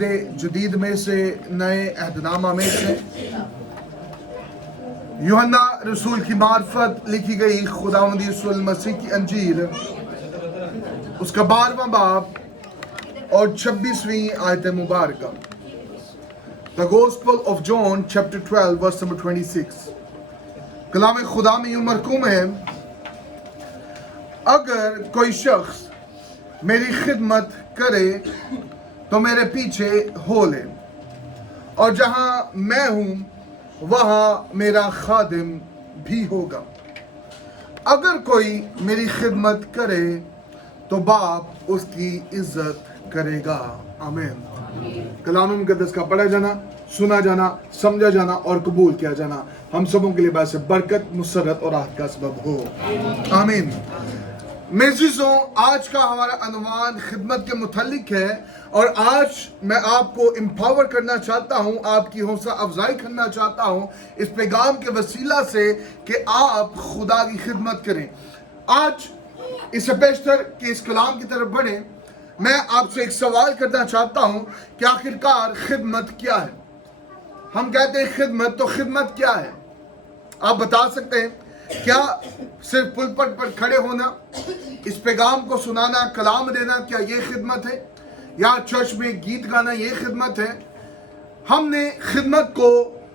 जदीद में से नए अहदनामा में से यूहन्ना रसूल की मार्फत लिखी गई खुदावंद यीशु मसीह की अंजील उसका 12वां बाब और 26वीं आयत मुबारक। The gospel of John chapter 12 verse number 26। कलाम खुदा में यूं मरकूम है, अगर कोई शख्स मेरी खिदमत करे तो मेरे पीछे हो ले, और जहां मैं हूं वहां मेरा खादिम भी होगा। अगर कोई मेरी खिदमत करे तो बाप उसकी इज्जत करेगा। आमीन। कलाम मुक़द्दस का पढ़ा जाना, सुना जाना, समझा जाना और कबूल किया जाना हम सबों के लिए बायस बरकत, मुसर्रत और राहत का सबब हो। आमीन। मेज़िज़ों, आज का हमारा अनवान खिदमत के मुतल्लिक है, और आज मैं आपको एम्पावर करना चाहता हूं, आपकी हौसला अफजाई करना चाहता हूं इस पैगाम के वसीला से कि आप खुदा की खिदमत करें। आज इससे बेशतर कि इस कलाम की तरफ बढ़े, मैं आपसे एक सवाल करना चाहता हूं कि आखिरकार खिदमत क्या है। हम कहते हैं खिदमत, तो खिदमत क्या है? आप बता सकते हैं? क्या सिर्फ पुलपट पर खड़े होना, इस पैगाम को सुनाना, कलाम देना, क्या ये खिदमत है? या चर्च में गीत गाना ये खिदमत है? हमने खिदमत को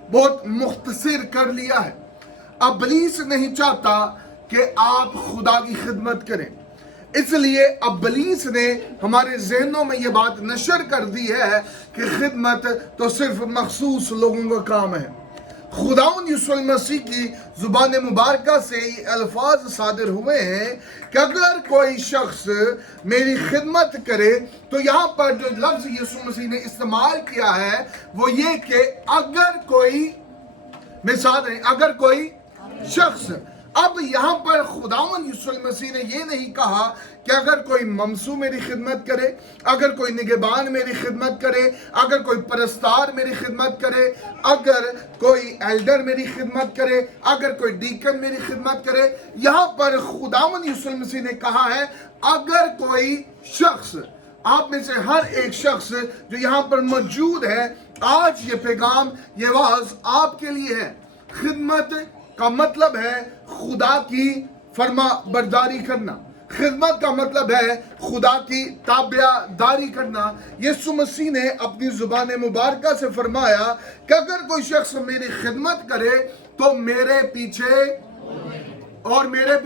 बहुत मुख्तसर कर लिया है। इब्लीस नहीं चाहता कि आप खुदा की खिदमत करें, इसलिए इब्लीस ने हमारे जहनों में ये बात नशर कर दी है कि खिदमत तो सिर्फ मखसूस लोगों का काम है। खुदावंद यीशु मसीह की जुबान मुबारक से ये अल्फाज सादिर हुए हैं कि अगर कोई शख्स मेरी खिदमत करे, तो यहाँ पर जो लफ्ज यीशु मसीह ने इस्तेमाल किया है वो ये कि अगर कोई, मिसाल है, अगर कोई शख्स। अब यहाँ पर खुदावंद यीशु मसीह ने ये नहीं कहा कि अगर कोई ममसू मेरी खिदमत करे, अगर कोई निगहबान मेरी खिदमत करे, अगर कोई परस्तार मेरी खिदमत करे, अगर कोई एल्डर मेरी खिदमत करे, अगर कोई डीकन मेरी खिदमत करे। यहाँ पर खुदावंद यीशु मसीह ने कहा है अगर कोई शख्स, आप में से हर एक शख्स जो यहाँ पर मौजूद है, आज ये पैगाम, ये वाज आपके लिए है। खिदमत का मतलब है खुदा की फरमा बरदारी करना। खिदमत का मतलब है खुदा की ताबियादारी करना। यीशु मसीह ने अपनी जुबान मुबारक से फरमाया कि अगर कोई शख्स मेरी खिदमत करे तो मेरे पीछे और मेरे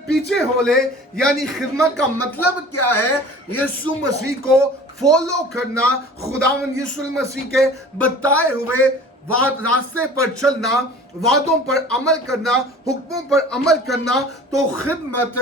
पीछे हो ले। यानी खिदमत का मतलब क्या है? यीशु मसीह को फॉलो करना, खुदावंद यीशु मसीह के बताए हुए रास्ते पर चलना, वादों पर अमल करना, हुक्मों पर अमल करना। तो खिदमत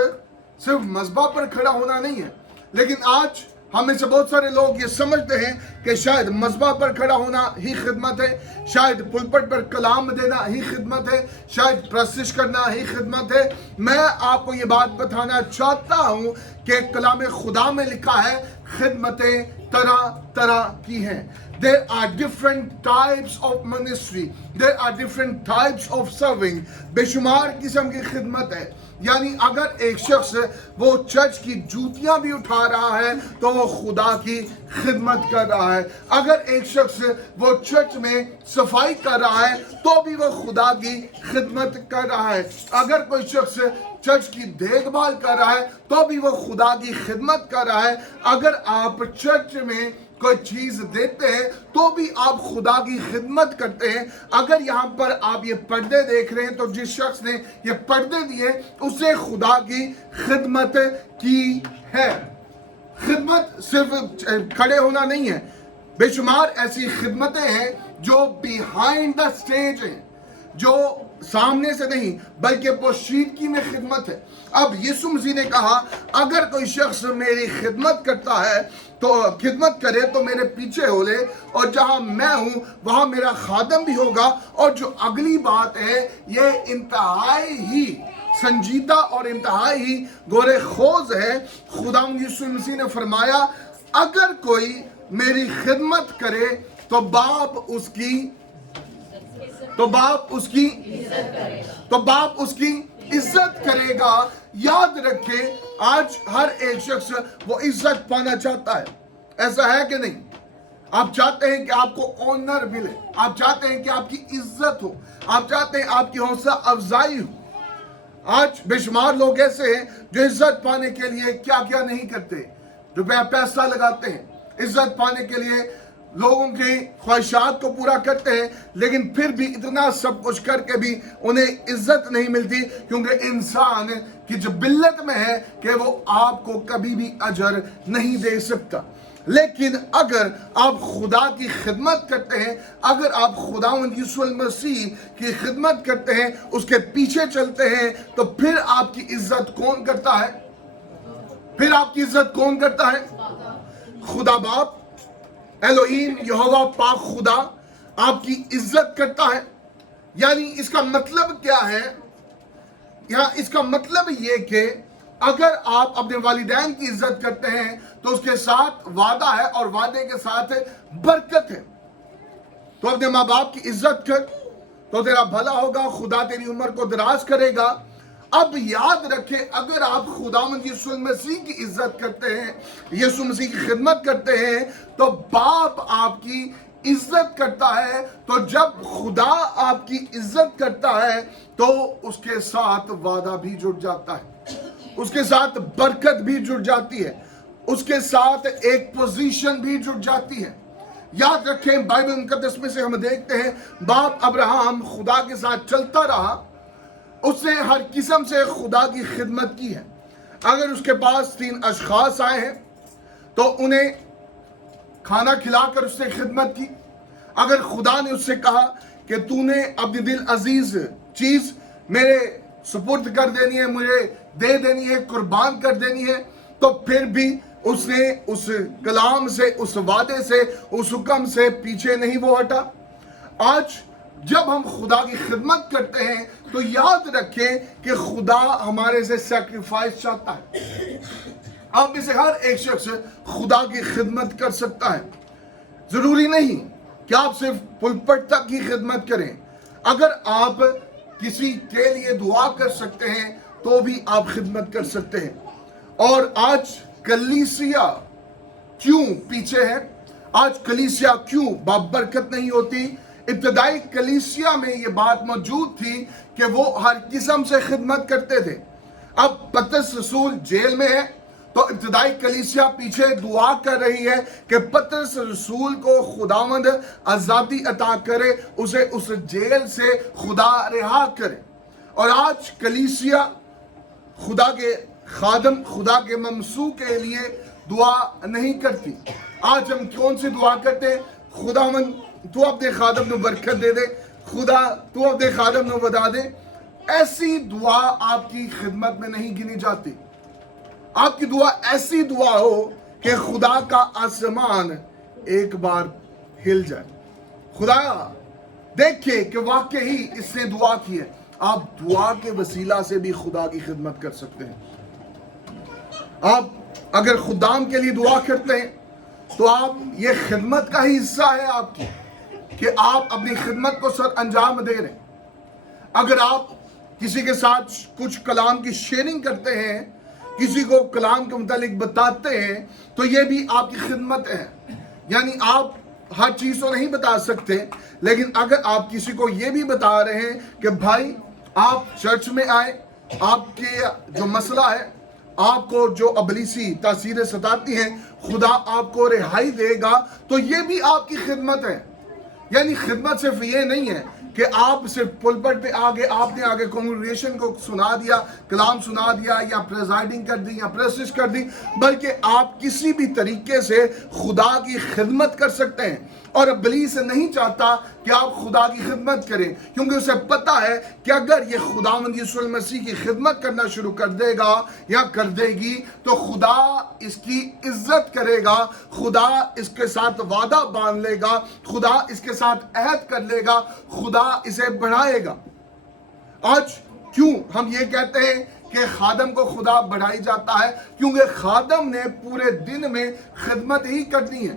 सिर्फ मज़बा पर खड़ा होना नहीं है। लेकिन आज हम में से बहुत सारे लोग ये समझते हैं कि शायद मज़बा पर खड़ा होना ही खिदमत है, शायद पुलपट पर कलाम देना ही खिदमत है, शायद प्रस्तुत करना ही खिदमत है। मैं आपको ये बात बताना चाहता हूँ कि कलाम खुदा में लिखा है खिदमतें तरह तरह की हैं। There are different types of ministry. There are different types of serving. बेशुमार किस्म की खिदमत है। यानी अगर एक शख्स वो चर्च की जूतियां भी उठा रहा है तो वो खुदा की खिदमत कर रहा है। अगर एक शख्स वो चर्च में सफाई कर रहा है तो भी वो खुदा की खिदमत कर रहा है। अगर कोई शख्स चर्च की देखभाल कर रहा है तो भी वो खुदा की खिदमत कर रहा है। अगर आप चर्च में कोई चीज देते हैं तो भी आप खुदा की खिदमत करते हैं। अगर यहाँ पर आप ये पर्दे देख रहे हैं तो जिस शख्स ने ये पर्दे दिए उसे खुदा की खिदमत की है। खिदमत सिर्फ खड़े होना नहीं है, बेशुमार ऐसी खिदमतें हैं जो बिहाइंड द स्टेज हैं, जो सामने से नहीं बल्कि पोशीदगी में खिदमत है। अब यीशु मसीह ने कहा अगर कोई शख्स मेरी खिदमत करता है तो खिदमत करे तो मेरे पीछे हो ले, और जहां मैं हूं वहां मेरा खादम भी होगा। और जो अगली बात है ये इंतहाई ही संजीदा और इंतहाई ही गोरे खोज है। खुदावंद यीशु मसीह ने फरमाया अगर कोई मेरी खिदमत करे तो बाप उसकी इज्जत करेगा। याद रखें, आज हर एक शख्स वो इज्जत पाना चाहता है। ایسا ہے کہ نہیں؟ آپ چاہتے ہیں کہ آپ کو آنر ملے، آپ چاہتے ہیں کہ آپ کی عزت ہو، آپ چاہتے ہیں آپ کی حوصلہ افزائی ہو۔ آج بے شمار لوگ ایسے ہیں جو عزت پانے کے لیے کیا کیا نہیں کرتے، جو پیسہ لگاتے ہیں عزت پانے کے لیے، لوگوں کی خواہشات کو پورا کرتے ہیں، لیکن پھر بھی اتنا سب کچھ کر کے بھی انہیں عزت نہیں ملتی، کیونکہ انسان کی جبلت میں ہے کہ وہ آپ کو کبھی بھی اجر نہیں دے سکتا۔ لیکن اگر آپ خدا کی خدمت کرتے ہیں، اگر آپ خداوند یسوع المسیح کی خدمت کرتے ہیں، اس کے پیچھے چلتے ہیں، تو پھر آپ کی عزت کون کرتا ہے؟ پھر آپ کی عزت کون کرتا ہے؟ خدا باپ، ایلوہیم، یہوہ پاک خدا آپ کی عزت کرتا ہے۔ یعنی اس کا مطلب کیا ہے؟ یہاں اس کا مطلب یہ کہ اگر آپ اپنے والدین کی عزت کرتے ہیں تو اس کے ساتھ وعدہ ہے، اور وعدے کے ساتھ برکت ہے۔ تو اپنے ماں باپ کی عزت کر تو تیرا بھلا ہوگا، خدا تیری عمر کو دراز کرے گا۔ اب یاد رکھیں، اگر آپ خداوند یسوع مسیح کی عزت کرتے ہیں، یسوع مسیح کی خدمت کرتے ہیں، تو باپ آپ کی عزت کرتا ہے۔ تو جب خدا آپ کی عزت کرتا ہے تو اس کے ساتھ وعدہ بھی جڑ جاتا ہے، اس کے ساتھ برکت بھی جڑ جاتی ہے، اس کے ساتھ ایک پوزیشن بھی جڑ جاتی ہے۔ یاد رکھیں، بائبل مقدس میں سے ہم دیکھتے ہیں باپ ابراہم خدا کے ساتھ چلتا رہا، اس نے ہر قسم سے خدا کی خدمت کی ہے۔ اگر اس کے پاس 3 اشخاص آئے ہیں تو انہیں کھانا کھلا کر اس نے خدمت کی۔ اگر خدا نے اس سے کہا کہ تو نے اپنی دل عزیز چیز میرے سپرد کر دینی ہے، مجھے دے دینی ہے، قربان کر دینی ہے، تو پھر بھی اس نے اس کلام سے، اس وعدے سے، اس حکم سے پیچھے نہیں وہ ہٹا۔ آج جب ہم خدا کی خدمت کرتے ہیں تو یاد رکھیں کہ خدا ہمارے سے سیکریفائس چاہتا ہے۔ آپ میں سے ہر ایک شخص خدا کی خدمت کر سکتا ہے۔ ضروری نہیں کہ آپ صرف پلپٹ تک کی خدمت کریں۔ اگر آپ کسی کے لیے دعا کر سکتے ہیں تو بھی آپ خدمت کر سکتے ہیں۔ اور آج کلیسیا کیوں پیچھے ہے؟ آج کلیسیا کیوں بابرکت نہیں ہوتی؟ ابتدائی کلیسیا میں یہ بات موجود تھی کہ وہ ہر قسم سے خدمت کرتے تھے۔ اب پترس رسول جیل میں ہے تو ابتدائی کلیسیا پیچھے دعا کر رہی ہے کہ پترس رسول کو خداوند آزادی عطا کرے، اسے اس جیل سے خدا رہا کرے۔ اور آج کلیسیا خدا کے خادم، خدا کے ممسوح کے لیے دعا نہیں کرتی۔ آج ہم کون سی دعا کرتے ہیں؟ خداوند تو اپنے خادم نو برکت دے دے، خدا تو اپنے خادم نو بتا دے۔ ایسی دعا آپ کی خدمت میں نہیں گنی جاتی۔ آپ کی دعا ایسی دعا ہو کہ خدا کا آسمان ایک بار ہل جائے، خدا دیکھے کہ واقعی اس نے دعا کی ہے۔ آپ دعا کے وسیلہ سے بھی خدا کی خدمت کر سکتے ہیں۔ آپ اگر خدام کے لیے دعا کرتے ہیں تو آپ یہ خدمت کا ہی حصہ ہے آپ کی، کہ آپ اپنی خدمت کو سر انجام دے رہے ہیں۔ اگر آپ کسی کے ساتھ کچھ کلام کی شیئرنگ کرتے ہیں، کسی کو کلام کے متعلق بتاتے ہیں، تو یہ بھی آپ کی خدمت ہے۔ یعنی آپ ہر چیز تو نہیں بتا سکتے، لیکن اگر آپ کسی کو یہ بھی بتا رہے ہیں کہ بھائی آپ چرچ میں آئے، آپ کے جو مسئلہ ہے، آپ کو جو ابلیسی تاثیریں ستاتی ہیں، خدا آپ کو رہائی دے گا، تو یہ بھی آپ کی خدمت ہے۔ یعنی خدمت صرف یہ نہیں ہے کہ آپ صرف پلپٹ پہ آگے آپ نے آگے کنگریگیشن کو سنا دیا، کلام سنا دیا، یا پریزائڈنگ کر دی، یا پریسش کر دی، بلکہ آپ کسی بھی طریقے سے خدا کی خدمت کر سکتے ہیں۔ اور ابلیس نہیں چاہتا کہ آپ خدا کی خدمت کریں، کیونکہ اسے پتا ہے کہ اگر یہ خداوند یسوع المسیح کی خدمت کرنا شروع کر دے گا یا کر دے گی تو خدا اس کی عزت کرے گا، خدا اس کے ساتھ وعدہ باندھ لے گا، خدا اس کے ساتھ عہد کر لے گا، خدا اسے بڑھائے گا۔ آج کیوں ہم یہ کہتے ہیں کہ خادم کو خدا بڑھائی جاتا ہے؟ کیونکہ خادم نے پورے دن میں خدمت ہی کرنی ہے۔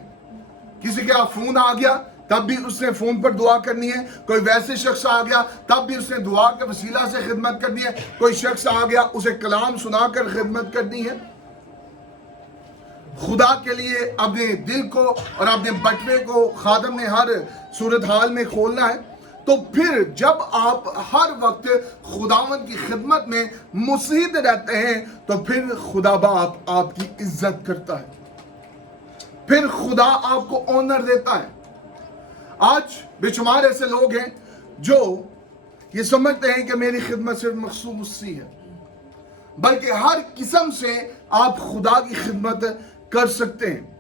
کسی کا فون آ گیا تب بھی اس نے فون پر دعا کرنی ہے، کوئی ویسے شخص آ گیا تب بھی اس نے دعا کے وسیلہ سے خدمت کرنی ہے، کوئی شخص آ گیا اسے کلام سنا کر خدمت کرنی ہے۔ खुदा के लिए अपने दिल को और अपने बटवे को खादम ने हर सूरत हाल में खोलना है, तो फिर जब आप हर वक्त खुदावन की खिदमत में मुस्तैद रहते हैं तो फिर खुदा बाप आपकी इज्जत करता है, फिर खुदा आपको ऑनर देता है। आज बेशुमार ऐसे लोग हैं जो ये समझते हैं कि मेरी खिदमत सिर्फ मखसूस सी है, बल्कि हर किस्म से आप खुदा की खिदमत कर सकते हैं,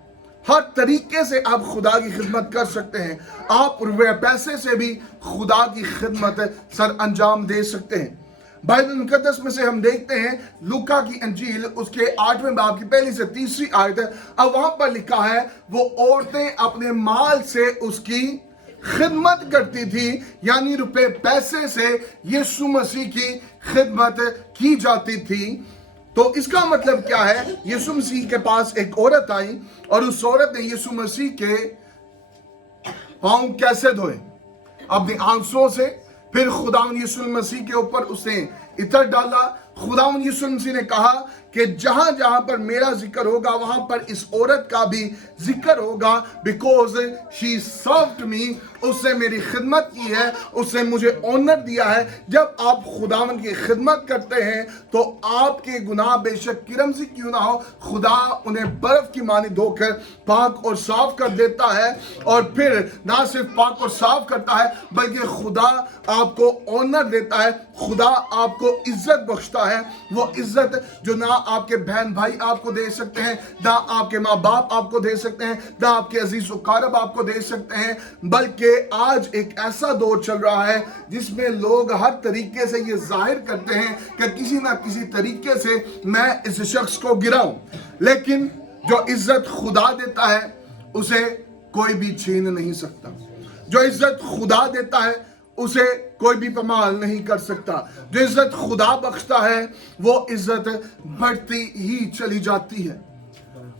हर तरीके से आप खुदा की खिदमत कर सकते हैं। आप रुपये पैसे से भी खुदा की खिदमत सर अंजाम दे सकते हैं। बाइबल मुकद्दस में से हम देखते हैं लूका की अंजील उसके 8वें बाब की पहली से तीसरी आयत, अब वहां पर लिखा है वो औरतें अपने माल से उसकी खिदमत करती थी, यानी रुपए पैसे से यीशु मसीह की खिदमत की जाती थी। तो इसका मतलब क्या है, यीशु मसीह के पास एक औरत आई और उस औरत ने यीशु मसीह के पांव कैसे धोए, अपने आंसुओं से। फिर खुदावन यीशु मसीह के ऊपर उसने इत्र डाला। खुदावन यीशु मसीह ने कहा कि जहां जहां पर मेरा जिक्र होगा वहां पर इस औरत का भी जिक्र होगा, बिकॉज शी सर्व्ड मी, उसने मेरी खिदमत की है, उसने मुझे ऑनर दिया है। जब आप खुदावन की खिदमत करते हैं तो आपके गुनाह बेशक किरम से क्यों ना हो, खुदा उन्हें बर्फ की मानी धोकर पाक और साफ कर देता है। और फिर ना सिर्फ पाक और साफ करता है बल्कि खुदा आपको ऑनर देता है, खुदा आपको इज्जत बख्शता है। वो इज्जत जो ना आपके बहन भाई आपको दे सकते हैं, ना आपके माँ बाप आपको दे सकते हैं, ना आपके अजीज उकारब आपको दे सकते हैं, बल्कि आज एक ऐसा दौर चल रहा है जिसमें लोग हर तरीके से ये जाहिर करते हैं कि किसी ना किसी तरीके से मैं इस शख्स को गिराऊं, लेकिन जो इज्जत खुदा देता है उसे कोई भी छीन नहीं सकता। जो इज्जत खुदा देता है उसे कोई भी पमाल नहीं कर सकता। जो इज्जत खुदा बख्शता है वो इज्जत बढ़ती ही चली जाती है।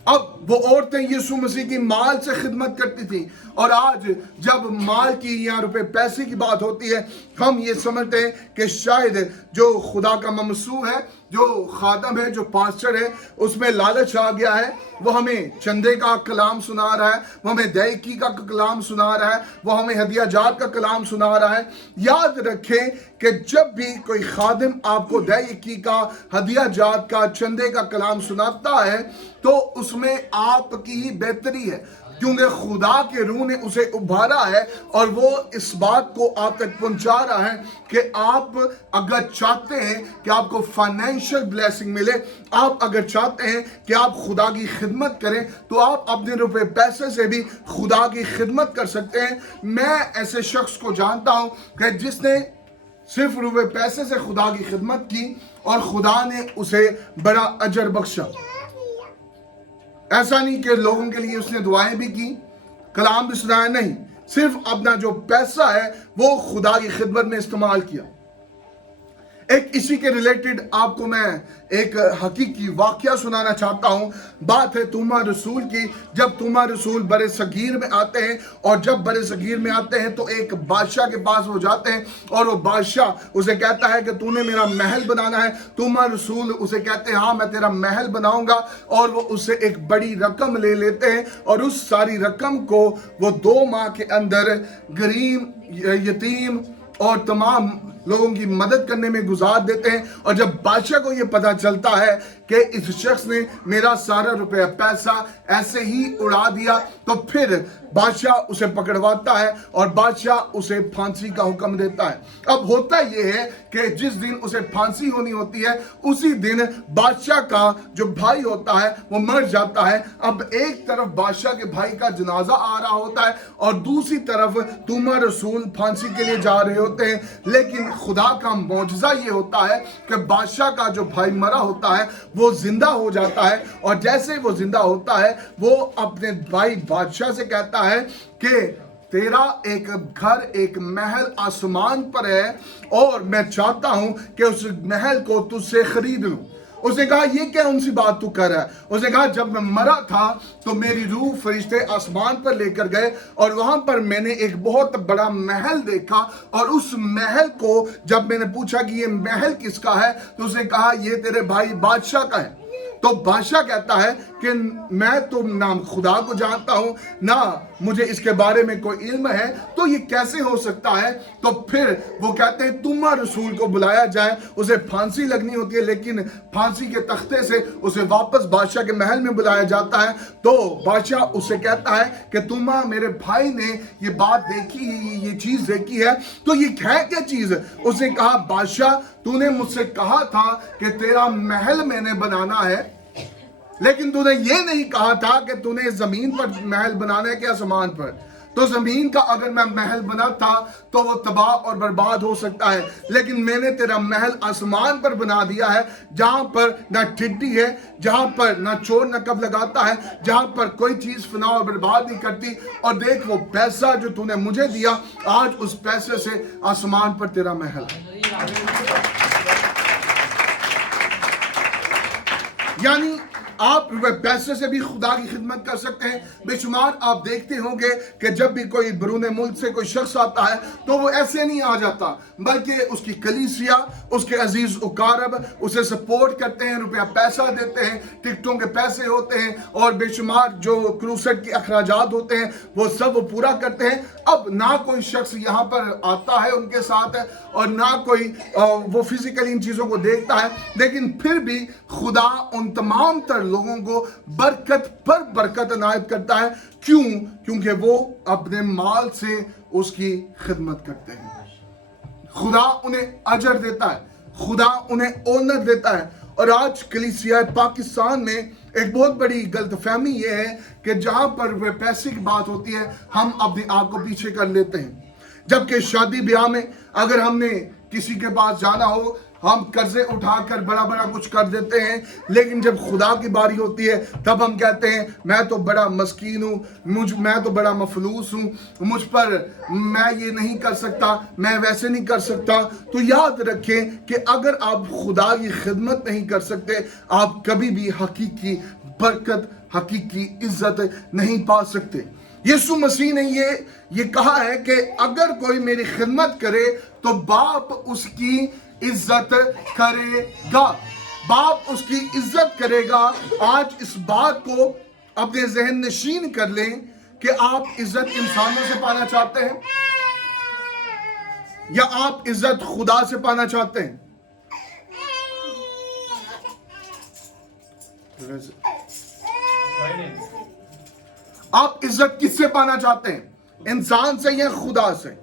अब वो औरतें यीशु मसीह की माल से खिदमत करती थी, और आज जब माल की या रुपए पैसे की बात होती है हम ये समझते हैं कि शायद जो खुदा का ममसू है, जो खादम है, जो पास्टर है, उसमें लालच आ गया है। वो हमें चंदे का कलाम सुना रहा है, वो हमें दैकी का कलाम सुना रहा है, वो हमें हदिया जात का कलाम सुना रहा है। याद रखें कि जब भी कोई खादिम आपको दैकी का, हदिया जात का, चंदे का कलाम सुनाता है तो उसमें आपकी ही बेहतरी है, क्योंकि खुदा के रूह ने उसे उभारा है और वो इस बात को आप तक पहुंचा रहा है कि आप अगर चाहते हैं कि आपको फाइनेंशियल ब्लेसिंग मिले, आप अगर चाहते हैं कि आप खुदा की खिदमत करें, तो आप अपने रुपए पैसे से भी खुदा की खिदमत कर सकते हैं। मैं ऐसे शख्स को जानता हूं कि जिसने सिर्फ रुपए पैसे से खुदा की खिदमत की और खुदा ने उसे बड़ा अजर बख्शा। ऐसा नहीं कि लोगों के लिए उसने दुआएं भी की, कलाम भी सुनाया, नहीं, सिर्फ अपना जो पैसा है वो खुदा की खिदमत में इस्तेमाल किया। एक इसी के रिलेटेड आपको मैं एक हकीकी वाकया सुनाना चाहता हूं। बात है तुमा रसूल की। जब तुमा रसूल बरे सगीर में आते हैं, और जब बरे सगीर में आते हैं तो एक बादशाह के पास वो जाते हैं और वो बादशाह उसे कहता है कि तूने मेरा महल बनाना है। तुमा रसूल उसे कहते हैं हाँ मैं तेरा महल बनाऊंगा, और वो उससे एक बड़ी रकम ले लेते हैं और उस सारी रकम को वो 2 माह के अंदर गरीब, यतीम और तमाम लोगों की मदद करने में गुजार देते हैं। और जब बादशाह को ये पता चलता है कि इस शख्स ने मेरा सारा रुपया पैसा ऐसे ही उड़ा दिया, तो फिर बादशाह उसे पकड़वाता है और बादशाह उसे फांसी का हुक्म देता है। अब होता यह है कि जिस दिन उसे फांसी होनी होती है उसी दिन बादशाह का जो भाई होता है वो मर जाता है। अब एक तरफ बादशाह के भाई का जनाजा आ रहा होता है और दूसरी तरफ तुमा रसूल फांसी के लिए जा रहे होते हैं। लेकिन खुदा का मौजज़ा ये होता है कि बादशाह का जो भाई मरा होता है वो जिंदा हो जाता है, और जैसे वो जिंदा होता है वो अपने भाई बादशाह से कहता है कि तेरा एक घर, एक महल आसमान पर है और मैं चाहता हूं कि उस महल को तुझसे खरीद लूं। उसने कहा ये क्या उनसी बात तू कर रहा है? उसने कहा जब मैं मरा था तो मेरी रूह फरिश्ते आसमान पर लेकर गए और वहां पर मैंने एक बहुत बड़ा महल देखा, और उस महल को जब मैंने पूछा कि ये महल किसका है तो उसने कहा ये तेरे भाई बादशाह का है। तो बादशाह कहता है کہ میں تو نہ خدا کو جانتا ہوں نہ مجھے اس کے بارے میں کوئی علم ہے، تو یہ کیسے ہو سکتا ہے؟ تو پھر وہ کہتے ہیں تما رسول کو بلایا جائے، اسے پھانسی لگنی ہوتی ہے، لیکن پھانسی کے تختے سے اسے واپس بادشاہ کے محل میں بلایا جاتا ہے۔ تو بادشاہ اسے کہتا ہے کہ تما میرے بھائی نے یہ بات دیکھی، یہ چیز دیکھی ہے، تو یہ ہے کیا چیز؟ اس نے کہا بادشاہ تو نے مجھ سے کہا تھا کہ تیرا محل میں نے بنانا ہے، لیکن تو نے یہ نہیں کہا تھا کہ تو نے زمین پر محل بنانا ہے کہ آسمان پر۔ تو زمین کا اگر میں محل بناتا تو وہ تباہ اور برباد ہو سکتا ہے، لیکن میں نے تیرا محل آسمان پر بنا دیا ہے، جہاں پر نہ ٹھڈی ہے، جہاں پر نہ چور نقب لگاتا ہے، جہاں پر کوئی چیز فنا اور برباد نہیں کرتی۔ اور دیکھ وہ پیسہ جو تو نے مجھے دیا، آج اس پیسے سے آسمان پر تیرا محل ہے۔ یعنی آپ پیسے سے بھی خدا کی خدمت کر سکتے ہیں۔ بے شمار آپ دیکھتے ہوں گے کہ جب بھی کوئی بیرون ملک سے کوئی شخص آتا ہے تو وہ ایسے نہیں آ جاتا، بلکہ اس کی کلیسیا، اس کے عزیز اقارب اسے سپورٹ کرتے ہیں، روپیہ پیسہ دیتے ہیں، ٹکٹوں کے پیسے ہوتے ہیں، اور بے شمار جو کروسٹ کے اخراجات ہوتے ہیں وہ سب وہ پورا کرتے ہیں۔ اب نہ کوئی شخص یہاں پر آتا ہے ان کے ساتھ، اور نہ کوئی وہ فزیکلی ان چیزوں کو دیکھتا ہے، لیکن پھر بھی خدا ان تمام تر لوگوں کو برکت پر برکت عنایت کرتا ہے۔ کیوں؟ کیونکہ وہ اپنے مال سے اس کی خدمت کرتے ہیں۔ خدا انہیں اجر دیتا ہے، خدا انہیں اونر دیتا ہے۔ اور آج کلیسیا پاکستان میں ایک بہت بڑی غلط فہمی یہ ہے کہ جہاں پر وہ پیسے کی بات ہوتی ہے ہم اپنے آپ کو پیچھے کر لیتے ہیں، جبکہ شادی بیاہ میں اگر ہم نے کسی کے پاس جانا ہو ہم قرضے اٹھا کر بڑا بڑا کچھ کر دیتے ہیں، لیکن جب خدا کی باری ہوتی ہے تب ہم کہتے ہیں میں تو بڑا مسکین ہوں، میں تو بڑا مفلوس ہوں، مجھ پر میں یہ نہیں کر سکتا، میں ویسے نہیں کر سکتا۔ تو یاد رکھیں کہ اگر آپ خدا کی خدمت نہیں کر سکتے آپ کبھی بھی حقیقی برکت، حقیقی عزت نہیں پا سکتے۔ یسوع مسیح نے یہ کہا ہے کہ اگر کوئی میری خدمت کرے تو باپ اس کی عزت کرے گا، باپ اس کی عزت کرے گا۔ آج اس بات کو اپنے ذہن نشین کر لیں کہ آپ عزت انسانوں سے پانا چاہتے ہیں یا آپ عزت خدا سے پانا چاہتے ہیں؟ آپ عزت کس سے پانا چاہتے ہیں؟ انسان سے یا خدا سے؟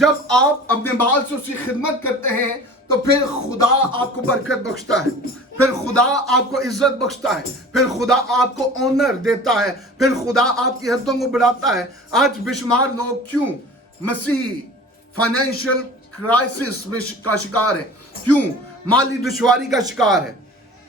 جب آپ اپنے بال سے اس کی خدمت کرتے ہیں تو پھر خدا آپ کو برکت بخشتا ہے، پھر خدا آپ کو عزت بخشتا ہے، پھر خدا آپ کو آنر دیتا ہے، پھر خدا آپ کی حدوں کو بڑھاتا ہے۔ آج بے شمار لوگ کیوں مسیحی فائنینشل کرائسس کا شکار ہے، کیوں مالی دشواری کا شکار ہے،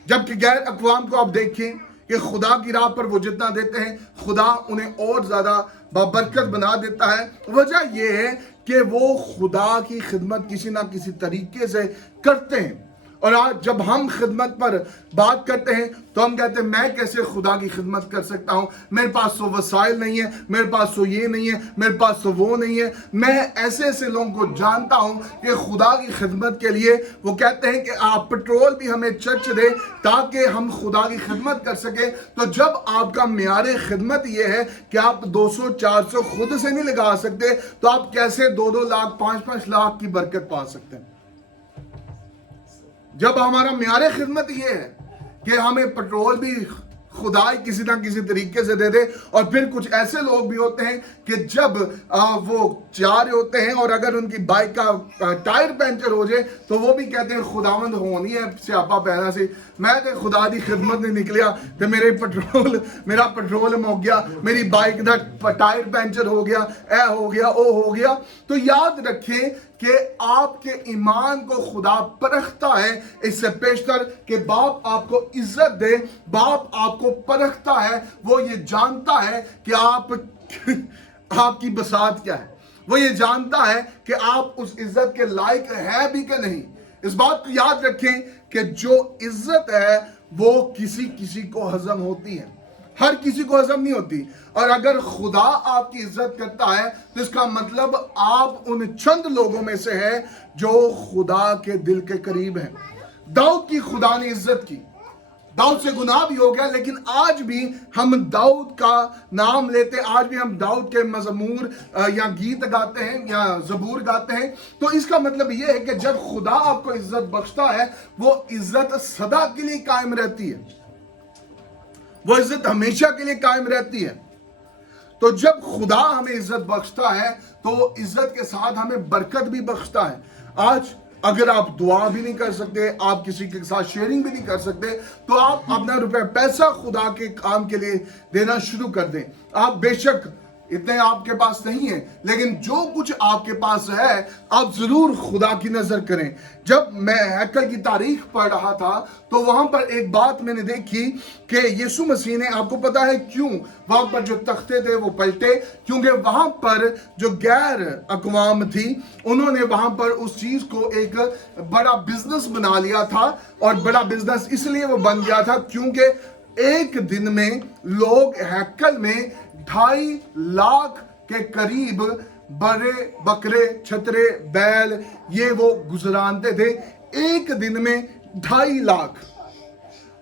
جبکہ غیر اقوام کو آپ دیکھیں کہ خدا کی راہ پر وہ جتنا دیتے ہیں خدا انہیں اور زیادہ بابرکت بنا دیتا ہے۔ وجہ یہ ہے کہ وہ خدا کی خدمت کسی نہ کسی طریقے سے کرتے ہیں۔ اور آج جب ہم خدمت پر بات کرتے ہیں تو ہم کہتے ہیں میں کیسے خدا کی خدمت کر سکتا ہوں، میرے پاس تو وسائل نہیں ہے، میرے پاس تو یہ نہیں ہے، میرے پاس تو وہ نہیں ہے۔ میں ایسے لوگوں کو جانتا ہوں کہ خدا کی خدمت کے لیے وہ کہتے ہیں کہ آپ پٹرول بھی ہمیں چرچ دیں تاکہ ہم خدا کی خدمت کر سکیں۔ تو جب آپ کا معیار خدمت یہ ہے کہ آپ 200-400 خود سے نہیں لگا سکتے تو آپ کیسے 2-2 لاکھ 5-5 لاکھ کی برکت پا سکتے ہیں؟ جب ہمارا معیار خدمت یہ ہے کہ ہمیں پٹرول بھی خدا کسی نہ کسی طریقے سے دے دے، اور پھر کچھ ایسے لوگ بھی ہوتے ہیں کہ جب وہ جا رہے ہوتے ہیں اور اگر ان کی بائک کا ٹائر پنچر ہو جائے تو وہ بھی کہتے ہیں خداوند ہونی ہے سیاپا پہنا سی، میں کہ خدا دی خدمت نہیں نکلیا تو میرا پٹرول ہو گیا، میری بائک کا ٹائر پنچر ہو گیا، اے ہو گیا، او ہو گیا۔ تو یاد رکھیں کہ آپ کے ایمان کو خدا پرکھتا ہے، اس سے پیشتر کہ باپ آپ کو عزت دے، باپ آپ کو پرکھتا ہے، وہ یہ جانتا ہے کہ آپ کی بساط کیا ہے، وہ یہ جانتا ہے کہ آپ اس عزت کے لائق ہے بھی کہ نہیں۔ اس بات کو یاد رکھیں کہ جو عزت ہے وہ کسی کو ہضم ہوتی ہے، ہر کسی کو ہضم نہیں ہوتی۔ اور اگر خدا آپ کی عزت کرتا ہے تو اس کا مطلب آپ ان چند لوگوں میں سے ہے جو خدا کے دل کے قریب ہیں۔ داؤد کی خدا نے عزت کی، दाऊद से गुनाह भी हो गया, लेकिन आज भी हम दाऊद का नाम लेते हैं, आज भी हम दाऊद के मजमूर या गीत गाते हैं या ज़बूर गाते हैं। तो इसका मतलब ये है कि जब खुदा आपको इज्जत बख्शता है, वो इज्जत सदा के लिए कायम रहती है, वो इज्जत हमेशा के लिए कायम रहती है। तो जब खुदा हमें इज्जत बख्शता है तो इज्जत के साथ हमें बरकत भी बख्शता है। आज अगर आप दुआ भी नहीं कर सकते, आप किसी के साथ शेयरिंग भी नहीं कर सकते, तो आप अपना रुपए पैसा खुदा के काम के लिए देना शुरू कर दें। आप बेशक इतने आपके पास नहीं है, लेकिन जो कुछ आपके पास है आप जरूर खुदा की नजर करें। जब मैं हैकल की तारीख पढ़ रहा था तो वहां पर एक बात मैंने देखी कि यीशु मसीह ने, आपको पता है क्यों वहां पर जो तख्ते थे वो पलटे? क्योंकि वहां पर जो गैर अकवाम थी, उन्होंने वहां पर उस चीज को एक बड़ा बिजनेस बना लिया था। और बड़ा बिजनेस इसलिए वो बन गया था क्योंकि एक दिन में लोग हैकल में 2.5 लाख के करीब बड़े बकरे, छतरे, बैल ये वो गुजरानते थे। एक दिन में 2.5 लाख।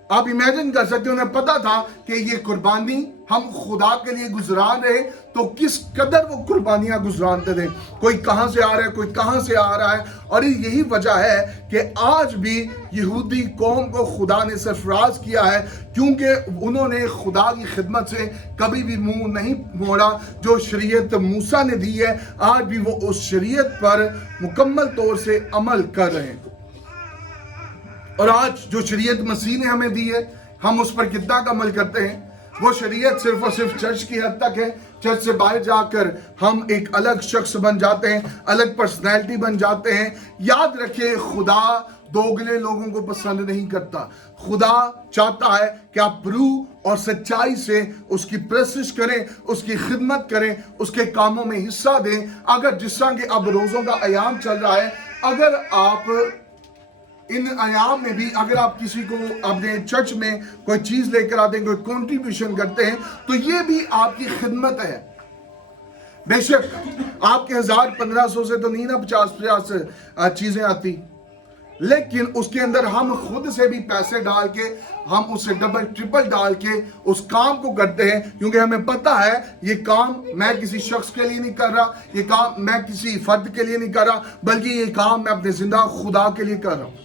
आप इमेजिन कर सकते हो, उन्हें पता था कि ये कुर्बानी हम खुदा के लिए गुजरान रहे तो किस कदर वो कुर्बानियां गुजरानते थे। कोई कहां से आ रहा है, कोई कहां से आ रहा है। और यही वजह है कि आज भी यहूदी कौम को खुदा ने सरफराज किया है, क्योंकि उन्होंने खुदा की खिदमत से कभी भी मुंह नहीं मोड़ा। जो शरीयत मूसा ने दी है, आज भी वो उस शरीयत पर मुकम्मल तौर से अमल कर रहे हैं। और आज जो शरीयत मसीह ने हमें दी है, हम उस पर कितना अमल करते हैं? वो शरीयत सिर्फ और सिर्फ चर्च की हद तक है। चर्च से बाहर जाकर हम एक अलग शख्स बन जाते हैं, अलग पर्सनैलिटी बन जाते हैं। याद रखिए, खुदा दोगले लोगों को पसंद नहीं करता। खुदा चाहता है कि आप रूह और सच्चाई से उसकी प्रशिश करें, उसकी खिदमत करें, उसके कामों में हिस्सा दें। अगर जिस तरह के अब रोज़ों का अयाम चल रहा है, अगर आप इन आयाम में भी अगर आप किसी को अपने चर्च में कोई चीज लेकर आते हैं, कोई कंट्रीब्यूशन करते हैं, तो ये भी आपकी खिदमत है। बेशक आपके 1000-1500 से तो नहीं ना 50 चीजें आती, लेकिन उसके अंदर हम खुद से भी पैसे डाल के, हम उससे डबल ट्रिपल डाल के उस काम को करते हैं, क्योंकि हमें पता है ये काम मैं किसी शख्स के लिए नहीं कर रहा, ये काम मैं किसी फर्द के लिए नहीं कर रहा, बल्कि ये काम मैं अपने जिंदा खुदा के लिए कर रहा हूं।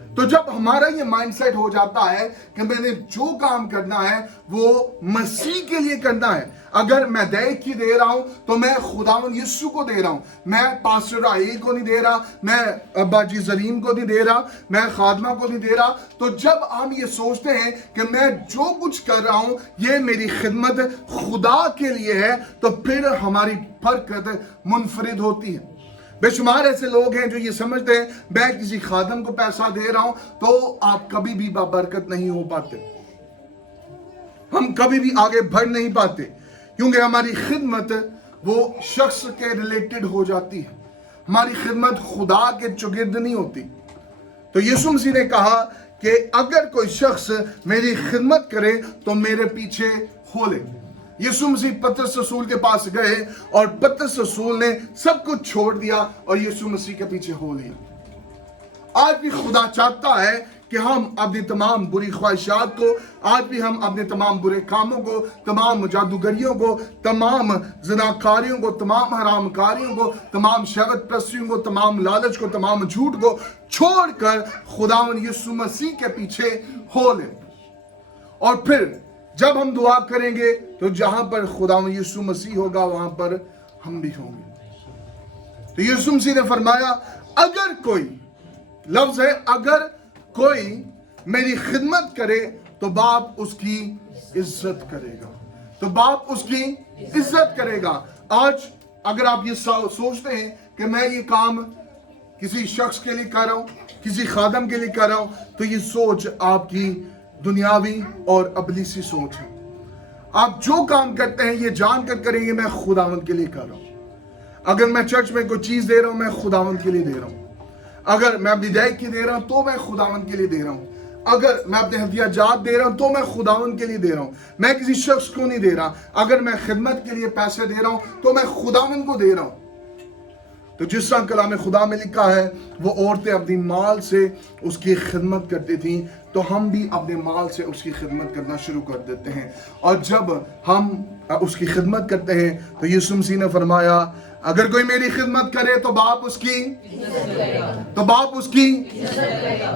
तो जब हमारा ये माइंडसेट हो जाता है कि मैंने जो काम करना है वो मसीह के लिए करना है, अगर मैं दैक की दे रहा हूं तो मैं खुदावंद यीशु को दे रहा हूं, मैं पास्टर राही को नहीं दे रहा, मैं बाजी जरीम को नहीं दे रहा, मैं खादमा को नहीं दे रहा। तो जब हम ये सोचते हैं कि मैं जो कुछ कर रहा हूं ये मेरी खिदमत खुदा के लिए है, तो फिर हमारी बरकत मुनफरिद होती है। बेशुमार ऐसे लोग हैं जो ये समझते हैं मैं किसी खादम को पैसा दे रहा हूं तो आप कभी भी बाबरकत नहीं हो पाते, हम कभी भी आगे बढ़ नहीं पाते, क्योंकि हमारी खिदमत वो शख्स के रिलेटेड हो जाती है, हमारी खिदमत खुदा के चुगिर्द नहीं होती। तो यीशु मसीह ने कहा कि अगर कोई शख्स मेरी खिदमत करे तो मेरे पीछे हो ले। यीशु मसीह पतरस रसूल के पास गए और पतरस रसूल ने सब कुछ छोड़ दिया और यीशु मसीह के पीछे हो लिया। आज भी खुदा चाहता है कि हम अपनी तमाम बुरी ख्वाहिशात को, आज भी हम अपने तमाम बुरे कामों को, तमाम जादूगरियों को, तमाम ज़नाकारियों को, तमाम हरामकारियों को, तमाम शहवत परस्तियों को, तमाम लालच को, तमाम झूठ को छोड़कर खुदावंद यीशु मसीह के पीछे हो ले। और फिर जब हम दुआ करेंगे तो जहां पर खुदावंद यीशु मसीह होगा वहां पर हम भी होंगे। तो यीशु मसीह ने फरमाया, अगर कोई, लफ्ज है अगर कोई मेरी खिदमत करे तो बाप उसकी इज्जत करेगा, तो बाप उसकी इज्जत करेगा। आज अगर आप ये सोचते हैं कि मैं ये काम किसी शख्स के लिए कर रहा हूं, किसी खादम के लिए कर रहा हूं, तो ये सोच आपकी दुनियावी और अबलीसी सोच है। आप जो काम करते हैं ये जानकर करेंगे मैं खुदावंद के लिए कर रहा हूं। अगर मैं चर्च में कोई चीज दे रहा हूं मैं खुदावंद के लिए दे रहा हूं, अगर मैं अपनी दैक की दे रहा हूं तो मैं खुदावंद के लिए दे रहा हूं, अगर मैं अपने हदियाजात दे रहा हूं तो मैं खुदावंद के लिए दे रहा हूं, मैं किसी शख्स को नहीं दे रहा। अगर मैं खिदमत के लिए पैसे दे रहा हूं तो मैं खुदावंद को दे रहा हूं। तो जिस तरह कलाम खुदा में लिखा है वो औरतें अपनी माल से उसकी खिदमत करती थीं, तो हम भी अपने माल से उसकी खिदमत करना शुरू कर देते हैं। और जब हम उसकी खिदमत करते हैं तो यीशु मसीह ने फरमाया अगर कोई मेरी खिदमत करे तो बाप उसकी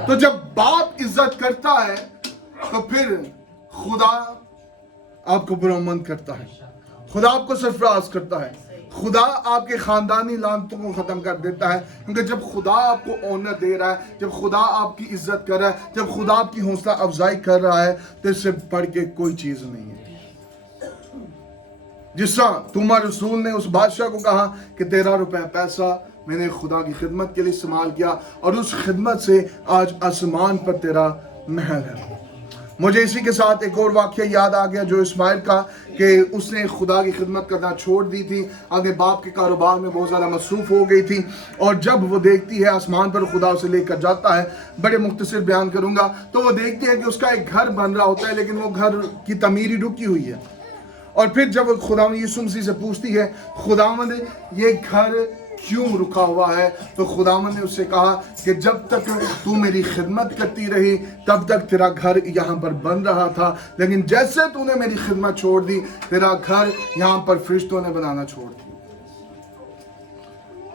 तो जब बाप इज्जत करता है तो फिर खुदा आपको बुरामंद करता है, खुदा आपको सरफराज करता है, खुदा आपके खानदानी लानतों को खत्म कर देता है। क्योंकि जब खुदा आपको ऑनर दे रहा है, जब खुदा आपकी इज्जत कर रहा है, जब खुदा आपकी हौसला अफजाई कर रहा है, तो इससे बढ़ के कोई चीज नहीं है। जिस तरह तुमा रसूल ने उस बादशाह को कहा कि 13 रुपए पैसा मैंने खुदा की खिदमत के लिए इस्तेमाल किया और उस खिदमत से आज आसमान पर तेरा महल है। मुझे इसी के साथ एक और वाक़या याद आ गया जो इस्माइल का, कि उसने खुदा की खिदमत करना छोड़ दी थी, अपने बाप के कारोबार में बहुत ज़्यादा मसरूफ़ हो गई थी, और जब वो देखती है आसमान पर खुदा उसे लेकर जाता है, बड़े मुख्तसर बयान करूँगा, तो वो देखती है कि उसका एक घर बन रहा होता है लेकिन वो घर की तमीरी रुकी हुई है। और फिर जब वो खुदावंद यीशु मसीह से पूछती है खुदावंद ये घर क्यों रुका हुआ है, तो खुदावंद ने उससे कहा कि जब तक तू मेरी खिदमत करती रही तब तक तेरा घर यहाँ पर बन रहा था, लेकिन जैसे तूने मेरी खिदमत छोड़ दी तेरा घर यहाँ पर फरिश्तों ने बनाना छोड़ दिया।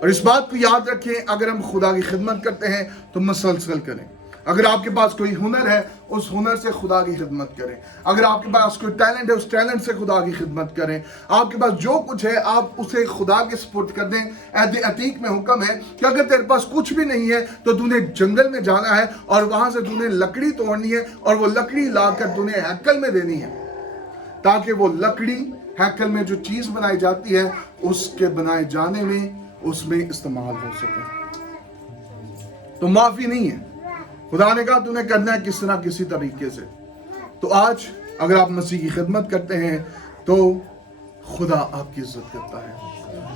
और इस बात को याद रखें, अगर हम खुदा की खिदमत करते हैं तो मसलसल करें। अगर आपके पास कोई हुनर है उस हुनर से खुदा की खिदमत करें। अगर आपके पास कोई टैलेंट है उस टैलेंट से खुदा की खिदमत करें। आपके पास जो कुछ है आप उसे खुदा के सुपुर्द कर दें। अहद अतीक में हुक्म है कि अगर तेरे पास कुछ भी नहीं है तो तूने जंगल में जाना है और वहां से तूने लकड़ी तोड़नी है और वो लकड़ी लाकर तूने हैकल में देनी है, ताकि वो लकड़ी हैकल में जो चीज बनाई जाती है उसके बनाए जाने में उसमें इस्तेमाल हो सके। तो माफी नहीं है, खुदा ने कहा तूने करना है किस तरह किसी तरीके से। तो आज अगर आप मसीह की खिदमत करते हैं तो खुदा आपकी इज्जत करता है।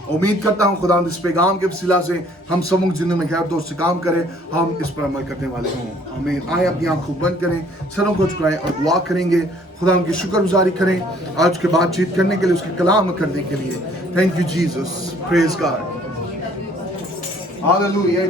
उम्मीद करता हूँ खुदा इस पैगाम के वसीला से हम सबों की जिंदगी में खैर दोस्त काम करें, हम इस पर अमल करने वाले हों। हमें आए अपनी आंखों बंद करें, सरों को झुकाएं और दुआ करेंगे। खुदा उनकी शुक्रगुजारी करें आज के बातचीत करने के लिए, उसके कलाम करने के लिए। Thank you Jesus, praise God, hallelujah.